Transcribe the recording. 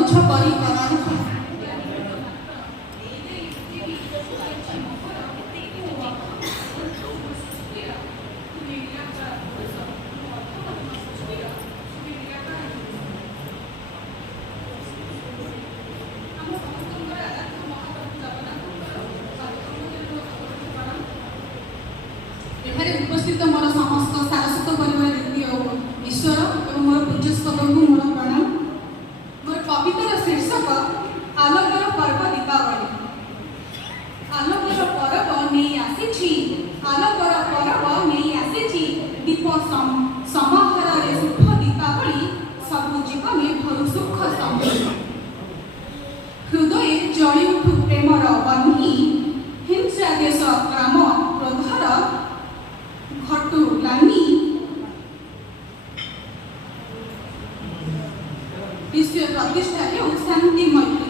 କରୁଛ ପରି କରାରୁଛ। एठारे उपस्थित मोर समस्त सारस्वत परिवार रीति और ईश्वर और मोर पूज्यस्पद को मोर प्रणाम। मोर कवितार शीर्षक आलोकर पर्व दीपावली। आलोकर पर्व नहीं आसी, आलोकर पर्व नहीं आसी, दीप समाहार सुख दीपावली, सबु जीवन भरु सुख समृद्धि। हृदय जली उठु प्रेमर बन्ही, हिंसा देश ग्राम क्रोधर घटु लानी, विश्व प्रतिष्ठा शांति मैत्री।